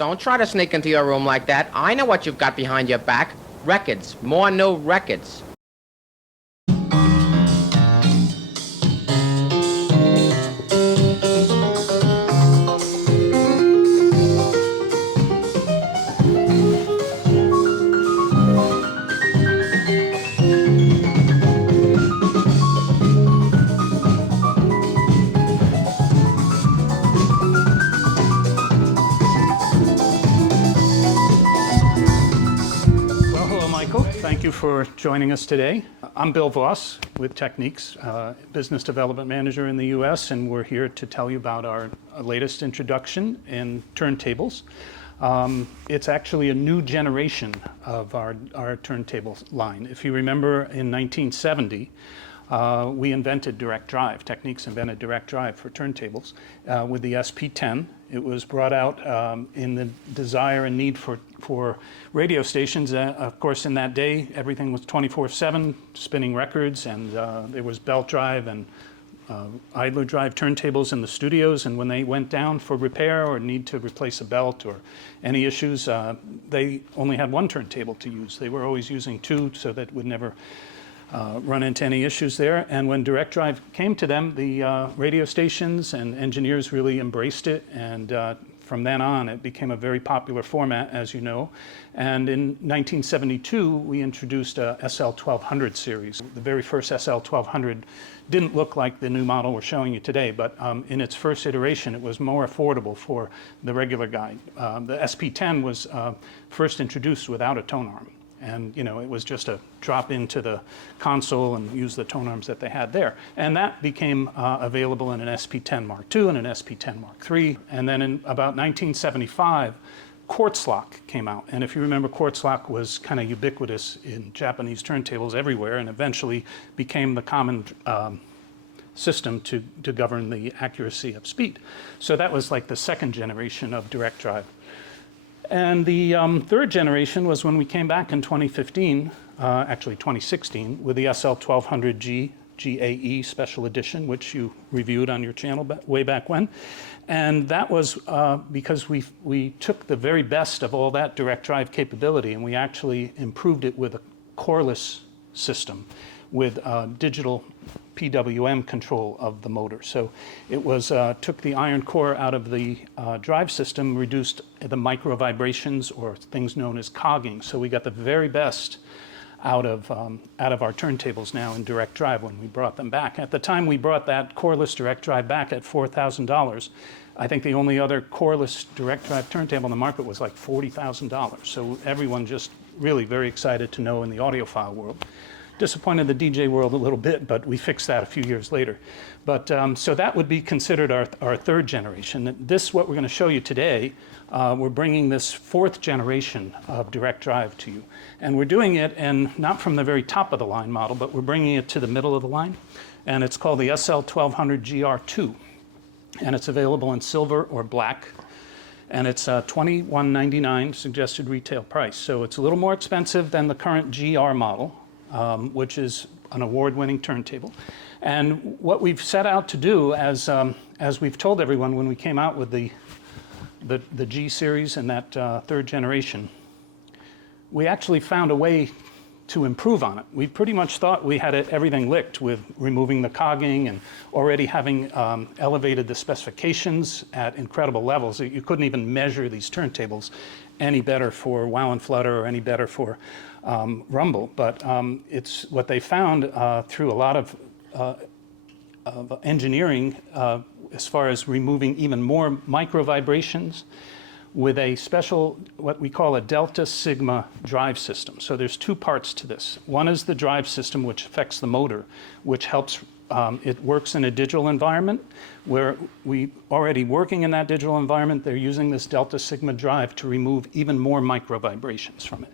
Don't try to sneak into your room like that. I know what you've got behind your back. Records. More new records. Thank you for joining us today. I'm Bill Voss with Technics, Business Development Manager in the US, and we're here to tell you about our latest introduction in turntables. It's actually a new generation of our turntable line. If you remember, in 1970, we invented direct drive. Techniques invented direct drive for turntables with the SP-10. It was brought out in the desire and need for radio stations. Of course, in that day, everything was 24/7, spinning records, and there was belt drive and idler drive turntables in the studios, and when they went down for repair or need to replace a belt or any issues, they only had one turntable to use. They were always using two, so that would never run into any issues there. And when direct drive came to them, the radio stations and engineers really embraced it, and from then on it became a very popular format, as you know. And in 1972 we introduced a SL-1200 series. The very first SL-1200 didn't look like the new model we're showing you today, but in its first iteration it was more affordable for the regular guy. The SP-10 was first introduced without a tone arm. And it was just a drop into the console and use the tone arms that they had there. And that became available in an SP-10 Mark II and an SP-10 Mark III. And then in about 1975, quartz lock came out. And if you remember, quartz lock was kind of ubiquitous in Japanese turntables everywhere, and eventually became the common system to govern the accuracy of speed. So that was like the second generation of direct drive. And the third generation was when we came back in 2015, actually 2016, with the SL-1200GAE Special Edition, which you reviewed on your channel way back when. And that was because we took the very best of all that direct drive capability, and we actually improved it with a coreless system with digital PWM control of the motor. So it was took the iron core out of the drive system, reduced the micro vibrations, or things known as cogging. So we got the very best out of our turntables now in direct drive when we brought them back. At the time we brought that coreless direct drive back at $4,000. I think the only other coreless direct drive turntable on the market was like $40,000. So everyone just really very excited to know in the audiophile world. Disappointed the DJ world a little bit, but we fixed that a few years later. But so that would be considered our third generation. This, what we're going to show you today, we're bringing this fourth generation of direct drive to you. And we're doing it, and not from the very top of the line model, but we're bringing it to the middle of the line. And it's called the SL-1200GR2. And it's available in silver or black. And it's $21.99 suggested retail price. So it's a little more expensive than the current GR model, which is an award-winning turntable. And what we've set out to do, as we've told everyone when we came out with the G series and that third generation, we actually found a way to improve on it. We pretty much thought we had everything licked with removing the cogging and already having elevated the specifications at incredible levels. You couldn't even measure these turntables any better for wow and flutter or any better for rumble. But it's what they found through a lot of engineering as far as removing even more micro vibrations with a special, what we call a delta sigma drive system. So there's two parts to this. One is the drive system, which affects the motor, which helps, it works in a digital environment where we already working in that digital environment, they're using this delta sigma drive to remove even more micro vibrations from it.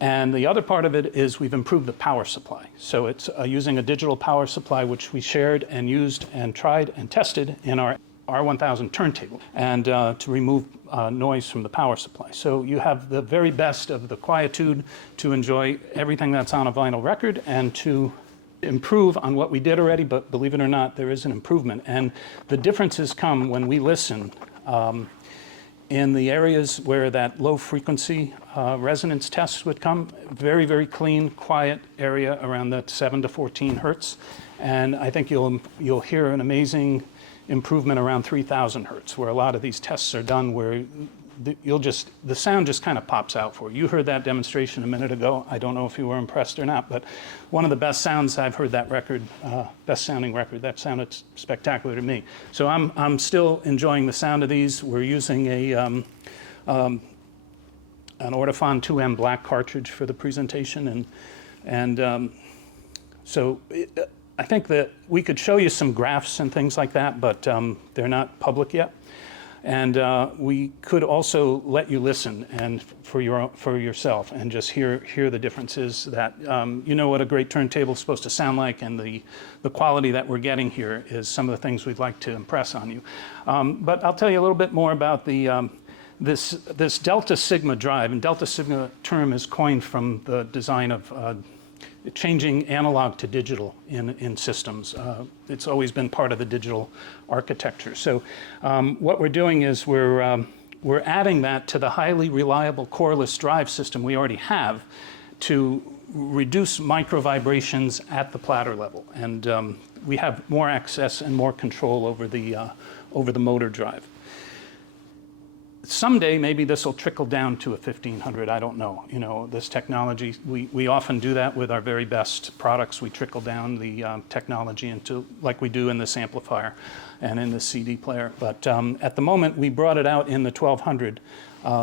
And the other part of it is we've improved the power supply. So it's using a digital power supply, which we shared and used and tried and tested in our R1000 turntable, and to remove noise from the power supply. So you have the very best of the quietude to enjoy everything that's on a vinyl record and to improve on what we did already, but believe it or not, there is an improvement. And the differences come when we listen in the areas where that low frequency resonance test would come. Very, very clean, quiet area around that 7 to 14 hertz. And I think you'll hear an amazing improvement around 3,000 hertz, where a lot of these tests are done where the sound just kind of pops out for you. You heard that demonstration a minute ago. I don't know if you were impressed or not, but one of the best sounds I've heard that record, best sounding record, that sounded spectacular to me. So I'm still enjoying the sound of these. We're using an Ortofon 2M black cartridge for the presentation, I think that we could show you some graphs and things like that, but they're not public yet. And we could also let you listen and for yourself and just hear the differences that you know what a great turntable is supposed to sound like, and the quality that we're getting here is some of the things we'd like to impress on you. But I'll tell you a little bit more about the this delta sigma drive, and delta sigma term is coined from the design of changing analog to digital in systems. It's always been part of the digital architecture. So what we're doing is we're adding that to the highly reliable coreless drive system we already have to reduce micro vibrations at the platter level. And we have more access and more control over the motor drive. Someday, maybe this will trickle down to a 1500, I don't know. You know, this technology, we often do that with our very best products. We trickle down the technology into, like we do in this amplifier and in the CD player. But at the moment, we brought it out in the 1200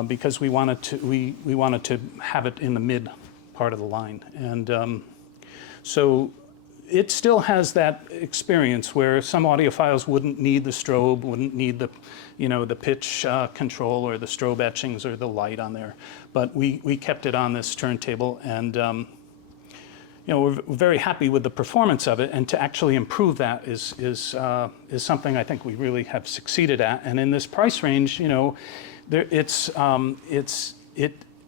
because we wanted to have it in the mid part of the line. And so it still has that experience where some audiophiles wouldn't need the strobe, wouldn't need the, you know, the pitch control or the strobe etchings or the light on there. But we kept it on this turntable, and you know, we're very happy with the performance of it. And to actually improve that is something I think we really have succeeded at. And in this price range, you know, it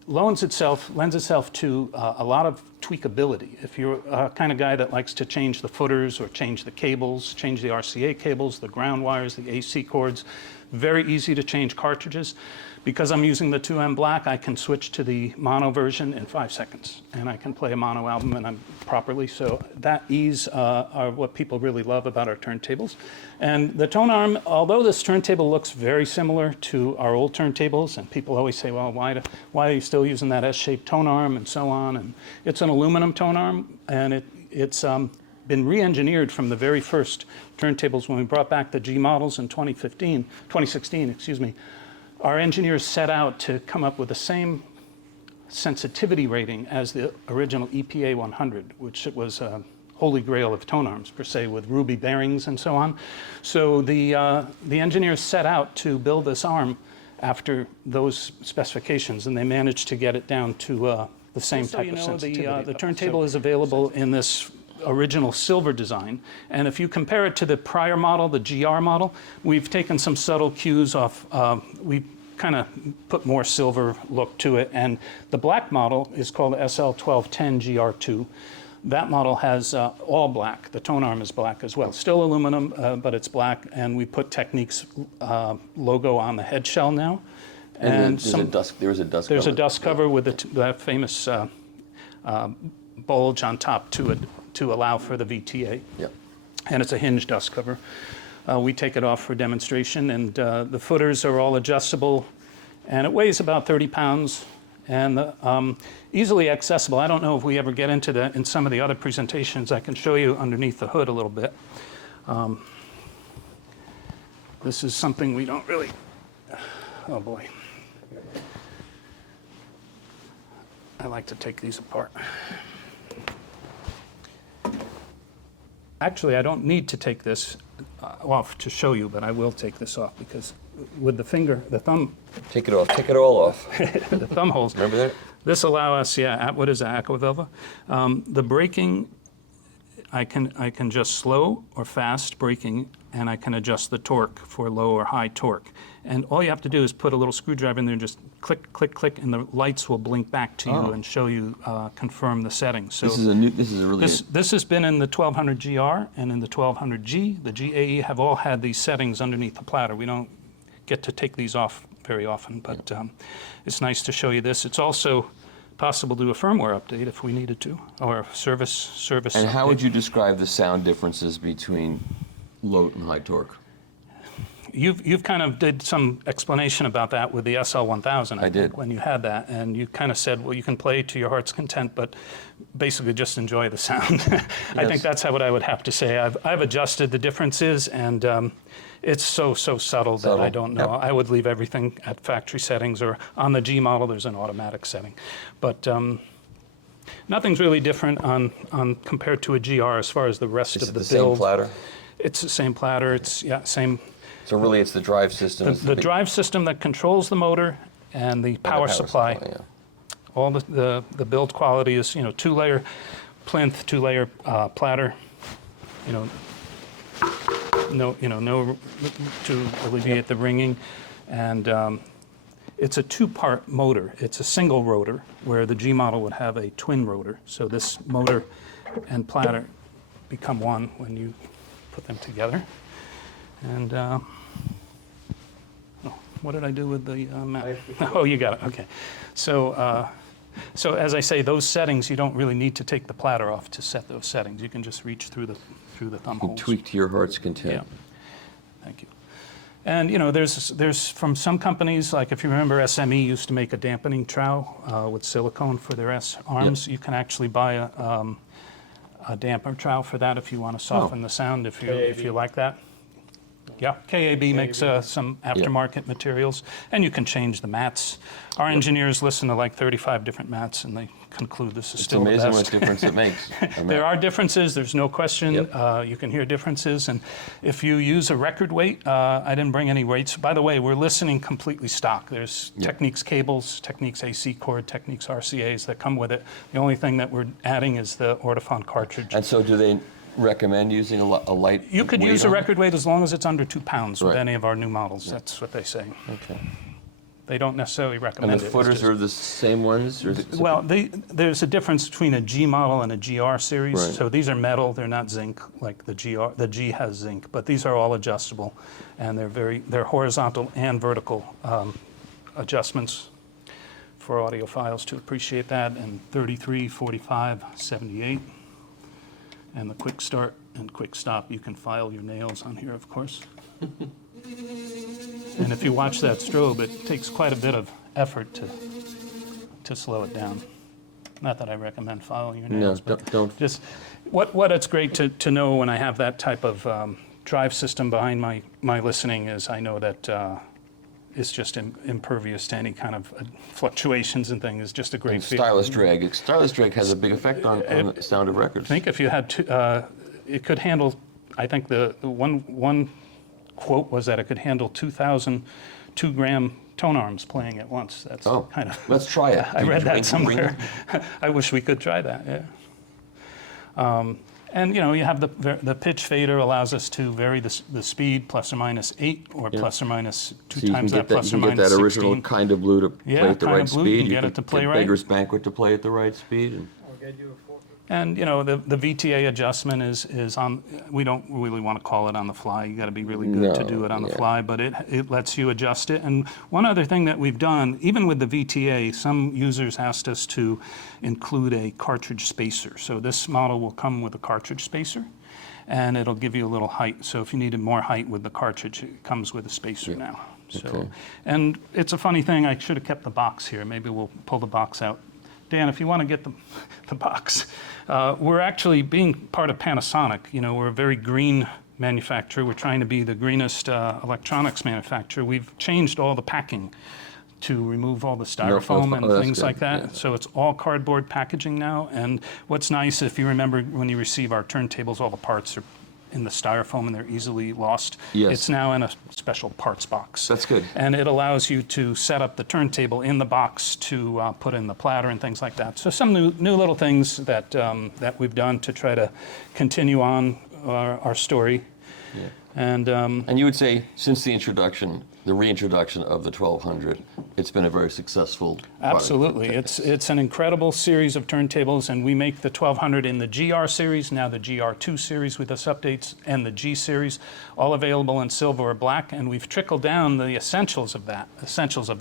lends itself to a lot of tweakability. If you're a kind of guy that likes to change the footers or change the cables, change the RCA cables, the ground wires, the AC cords, very easy to change cartridges. Because I'm using the 2M black, I can switch to the mono version in 5 seconds, and I can play a mono album and I'm properly. So that ease are what people really love about our turntables. And the tone arm, although this turntable looks very similar to our old turntables, and people always say, well, why are you still using that S-shaped tone arm and so on? And it's an aluminum tone arm, and it's been re-engineered from the very first turntables when we brought back the G models in 2016, excuse me. Our engineers set out to come up with the same sensitivity rating as the original EPA 100, which was a holy grail of tone arms, per se, with ruby bearings and so on. So the engineers set out to build this arm after those specifications, and they managed to get it down to the same type of sensitivity. The turntable is available in this original silver design, and if you compare it to the prior model, the GR model, we've taken some subtle cues off. We kind of put more silver look to it, and the black model is called SL-1200GR2. That model has all black. The tone arm is black as well. Still aluminum, but it's black, and we put Technics logo on the head shell now. And there's a dust cover. There's a dust cover with that famous bulge on top to allow for the VTA. Yep. And it's a hinge dust cover. We take it off for demonstration, and the footers are all adjustable, and it weighs about 30 pounds, and easily accessible. I don't know if we ever get into that in some of the other presentations. I can show you underneath the hood a little bit. This is something we don't really, oh boy. I like to take these apart. Actually, I don't need to take this off to show you, but I will take this off because with the finger, the thumb. Take it off. Take it all off. The thumb holes. Remember that? This allow us, what is that, Aquavelva? The braking, I can just slow or fast braking, and I can adjust the torque for low or high torque. And all you have to do is put a little screwdriver in there and just click, click, click, and the lights will blink back to you and show you, confirm the settings. So this has been in the 1200GR and in the 1200G. The GAE have all had these settings underneath the platter. We don't get to take these off very often, but it's nice to show you this. It's also possible to do a firmware update if we needed to, or a service And how update. would you describe the sound differences between low and high torque? You've kind of did some explanation about that with the SL-1000, I did. think, when you had that, and you kind of said, well, you can play to your heart's content, but basically just enjoy the sound. I think that's what I would have to say. I've adjusted the differences, and it's so subtle that I don't know. Yep. I would leave everything at factory settings, or on the G model, there's an automatic setting. But nothing's really different on compared to a GR as far as the rest Is of it the the build. same platter? It's the same platter. It's same. So really it's the drive system. The drive system that controls the motor and the power supply. Yeah. All the build quality is, 2-layer plinth, 2-layer platter. No to alleviate the ringing, and it's a 2-part motor. It's a single rotor, where the G model would have a twin rotor. So this motor and platter become one when you put them together. And what did I do with the map? Oh, you got it. Okay. So as I say, those settings, you don't really need to take the platter off to set those settings. You can just reach through the thumb holes. Tweak to your heart's content. Yeah. Thank you. And there's from some companies, like if you remember, SME used to make a dampening trowel with silicone for their S arms. Yep. You can actually buy a damper trowel for that if you want to soften the sound, if you like that. Yeah, KAB makes some aftermarket materials, and you can change the mats. Our engineers listen to like 35 different mats, and they conclude this is still the best. It's amazing what difference it makes. There are differences, there's no question. Yep. You can hear differences, and if you use a record weight, I didn't bring any weights. By the way, we're listening completely stock. There's Technics cables, Technics AC cord, Technics RCAs that come with it. The only thing that we're adding is the Ortofon cartridge. And so do they recommend using a light You could weight use a on it? record weight as long as it's under 2 pounds with Right. any of our new models. That's what they say. Okay. They don't necessarily recommend And the it. footers are the same ones? Or is it Well, there's a difference between a G model and a GR series. Right. So these are metal, they're not zinc like the GR. The G has zinc, but these are all adjustable, and they're horizontal and vertical adjustments for audiophiles to appreciate that, and 33, 45, 78. And the quick start and quick stop, you can file your nails on here, of course. And if you watch that strobe, it takes quite a bit of effort to slow it down. Not that I recommend filing your nails, No, but don't. just what it's great to know when I have that type of drive system behind my listening is I know that it's just impervious to any kind of fluctuations and things. It's just a great And feeling. stylus drag. Stylus drag has a big effect on the sound of records. I think if you had it could handle, I think the one quote was that it could handle 2,000 2-gram tone arms playing at once. That's kind of. Let's try it. I read that Ring- somewhere. I wish we could try that. Yeah. And you have the pitch fader allows us to vary the speed plus or minus 8 or plus or minus 2 So you times can that get plus or you can minus get that original 16. kind of blue to play at the Kind right of Blue, you speed. can get it to play right. Beggar's Banquet to play at the right speed. And the VTA adjustment is on. We don't really want to call it on the fly. You got to be really good to do it on the fly, but it lets you adjust it. And one other thing that we've done, even with the VTA, some users asked us to include a cartridge spacer. So this model will come with a cartridge spacer, and it'll give you a little height. So if you needed more height with the cartridge, it comes with a spacer now. So, and it's a funny thing. I should have kept the box here. Maybe we'll pull the box out. Dan, if you want to get the box. We're actually being part of Panasonic. We're a very green manufacturer. We're trying to be the greenest electronics manufacturer. We've changed all the packing to remove all the styrofoam and things like that. Yeah. So it's all cardboard packaging now. And what's nice, if you remember when you receive our turntables, all the parts are in the styrofoam and they're easily lost. Yes. It's now in a special parts box. That's good. And it allows you to set up the turntable in the box to put in the platter and things like that. So some new little things that we've done to try to continue on our story. And you would say, since the reintroduction of the 1200, it's been a very successful product. Absolutely. It's an incredible series of turntables, and we make the 1200 in the GR series, now the GR2 series with this updates, and the G series, all available in silver or black, and we've trickled down the essentials of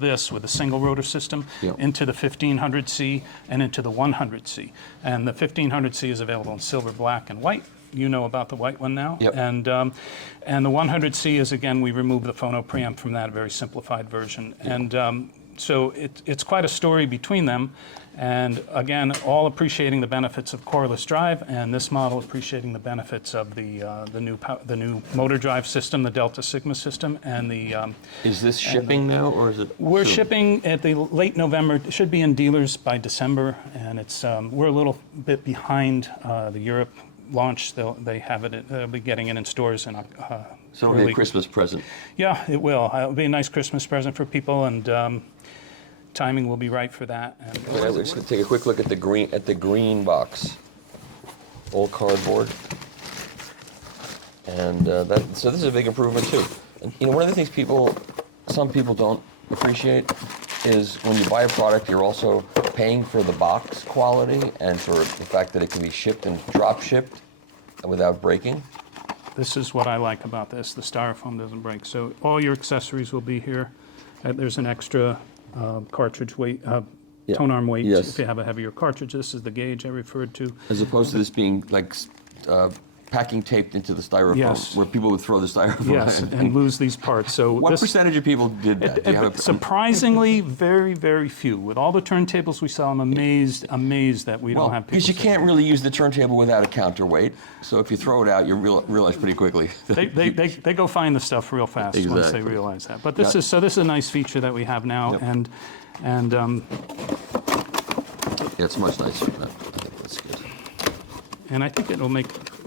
this with a single rotor system into the 1500C and into the 100C. And the 1500C is available in silver, black, and white. You know about the white one now. Yep. And the 100C is, again, we removed the phono preamp from that, a very simplified version. And so it's quite a story between them. And again, all appreciating the benefits of coreless drive, and this model appreciating the benefits of the new motor drive system, the Delta Sigma system, and the. Is this shipping now, or is it? We're soon? shipping at the late November. It should be in dealers by December, and it's we're a little bit behind the Europe launch. They'll be getting it in stores in So it'll be a Christmas present. Yeah, it will. It'll be a nice Christmas present for people, and timing will be right for that. And Okay, we're just going to take a quick look at the green box. All cardboard. And so this is a big improvement too. And, one of the things some people don't appreciate is when you buy a product, you're also paying for the box quality and for the fact that it can be shipped and drop shipped without breaking. This is what I like about this. The styrofoam doesn't break. So all your accessories will be here. There's an extra cartridge weight, tone arm weight. Yes. If you have a heavier cartridge, this is the gauge I referred to. As opposed to this being like packing taped into the styrofoam, Yes. where people would throw the styrofoam. Yes, and lose these parts. So What percentage of people did that? Do you have a- surprisingly, very, very few. With all the turntables we sell, I'm amazed that we don't have people. Because you sitting can't here. really use the turntable without a counterweight. So if you throw it out, you realize pretty quickly. They go find the stuff real fast once they Exactly. realize that. But this is a nice feature that we have now, Yep. and Yeah, it's much nicer. I think that's good. and I think it'll make.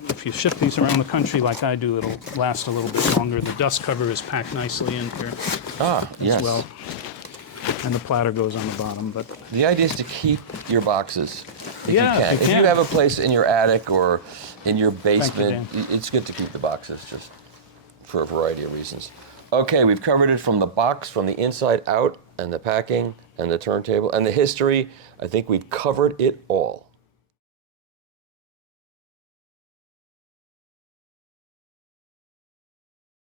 If you ship these around the country like I do, it'll last a little bit longer. The dust cover is packed nicely in here Yes. as well, and the platter goes on the bottom. But The idea is to keep your boxes if Yeah, you can. if you If you can. have a place in your attic or in your you, basement, it's good to keep the boxes just for a variety of reasons. Okay, we've covered it from the box, from the inside out, and the packing, and the turntable, and the history. I think we've covered it all.